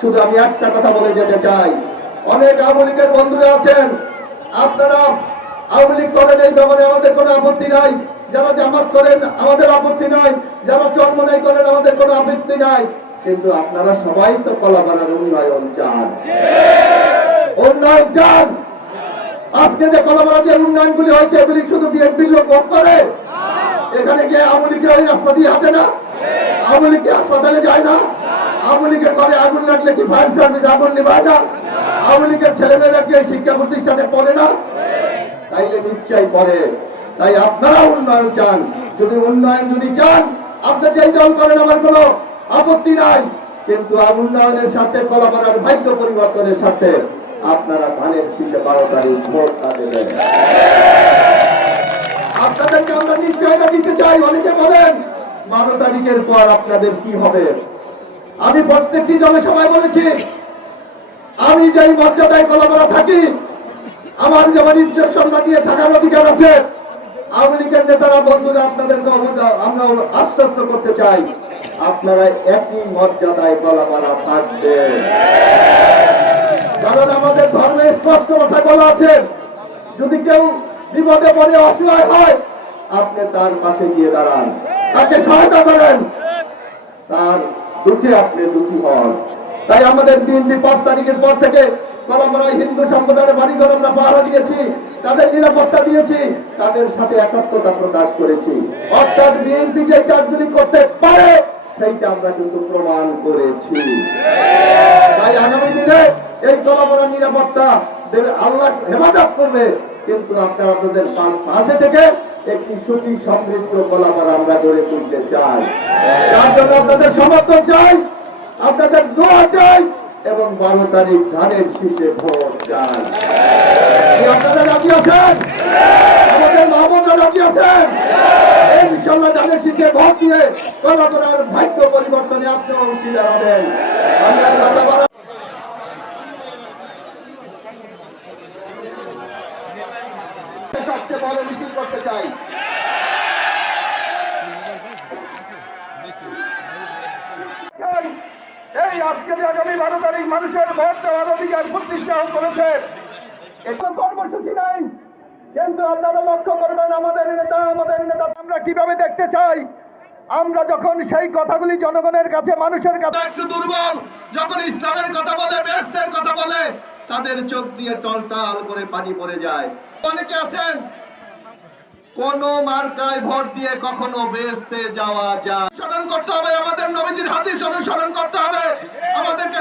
শুধু আমি একটা কথা বলে যেতে চাই, অনেক আওয়ামী লীগের বন্ধুরা আছেন, আপনারা আওয়ামী লীগ করেন এই ব্যাপারে আমাদের কোনো আপত্তি নাই, যারা জামাত করেন আমাদের আপত্তি নাই, যারা চরমনাই করেন আমাদের কোনো আপত্তি নাই, কিন্তু আপনারা সবাই তো কলাপাড়ার উন্নয়ন চান, উন্নয়ন চান। আজকে যে কলাপাড়া যে উন্নয়নগুলি হয়েছে এগুলি শুধু বিএনপির লোক ভোট করে? এখানে গিয়ে আওয়ামী লীগের ওই রাস্তা দিয়ে হাঁটে না? আওয়ামী লীগ হাসপাতালে যায় না? আওয়ামী লীগের ঘরে আগুন লাগলে কি ফায়ার সার্ভিস আগুন নিভায় না? আওয়ামী লীগের ছেলেমেয়েরা কি শিক্ষা প্রতিষ্ঠানে পড়ে না? তাইলে নিশ্চয়ই পড়ে। তাই আপনারা উন্নয়ন চান, যদি উন্নয়ন যদি চান আপনার যেই দল করেন আমার কোনো আপত্তি নাই, কিন্তু উন্নয়নের সাথে কলাপাড়ার ভাগ্য পরিবর্তনের সাথে আপনারা ধানের শীষে 12 তারিখ ভোটটা দেবেন। আপনাদেরকে আমরা নিশ্চয়তা দিতে চাই। অনেকে বলেন 12 তারিখের পর আপনাদের কি হবে। আমি প্রত্যেকটি জনসভায় বলেছি, আমি যেই মর্যাদায় কলাপাড়া থাকি, আমার যেমন ইজ্জত সম্মান দিয়ে থাকার অধিকার আছে, আওয়ামী লীগের নেতারা বন্ধুরা আপনাদেরকে আমরা আশ্বস্ত করতে চাই, আপনারা একই মর্যাদায় কলাপাড়া থাকবেন। কারণ আমাদের ধর্মে স্পষ্ট ভাষায় বলা আছে, যদি কেউ বিপদে পড়ে অসহায় হয় আপনি তার পাশে গিয়ে দাঁড়ান, তাকে সহায়তা করেন, তার দুঃখে আপনি দুঃখী হন। তাই আমাদের বিএনপি 5 তারিখের পর থেকে কলাপাড়ায় হিন্দু সম্প্রদায়ের বাড়িঘর আমরা পাহারা দিয়েছি, তাদের নিরাপত্তা দিয়েছি, তাদের সাথে একাত্মতা প্রকাশ করেছি। অর্থাৎ বিএনপি যে কাজগুলি করতে পারে সেইটা আমরা কিন্তু প্রমাণ করেছি। তাই আগামী দিনে এই কলাপাড়া নিরাপত্তা দেবে, আল্লাহ হেফাজত করবে, কিন্তু আপনারা আপনাদের পাশে থেকে একটি সুখী সমৃদ্ধ কলাপাড়া আমরা গড়ে তুলতে চাই। তার জন্য আপনাদের সমর্থন চাই, আপনাদের দোয়া চাই, এবং 12 তারিখ ধানের শীষে ভোট চাই। আপনারা রাজি আছেন? আমাদের মাহমুদরা রাজি আছেন? ইনশাআল্লাহ ধানের শীষে ভোট দিয়ে কলাপাড়ার ভাগ্য পরিবর্তনে আপনি অংশীদার হবেন। সবচেয়ে বড় মিছিল করতে চাই। এই আজকে যে আগামী 12 তারিখ মানুষের ভোট দেওয়ার অধিকার প্রতিষ্ঠা করেছে, এটা কর্মসূচি নাই, কিন্তু আপনারা লক্ষ্য করবেন আমাদের নেতা আমরা কিভাবে দেখতে চাই। আমরা যখন সেই কথাগুলি জনগণের কাছে মানুষের কাছে একটু দুর্বল, যখন ইসলামের কথা বলে বেহেশতের কথা বলে তাদের চোখ দিয়ে টলটাল করে পানি পড়ে যায়। অনেকে আছেন কোন মার্কায় ভোট দিয়ে কখনো বেহেশতে যাওয়া যায়। অনুসরণ করতে হবে, আমাদের নবীজির হাদিস অনুসরণ করতে হবে, আমাদেরকে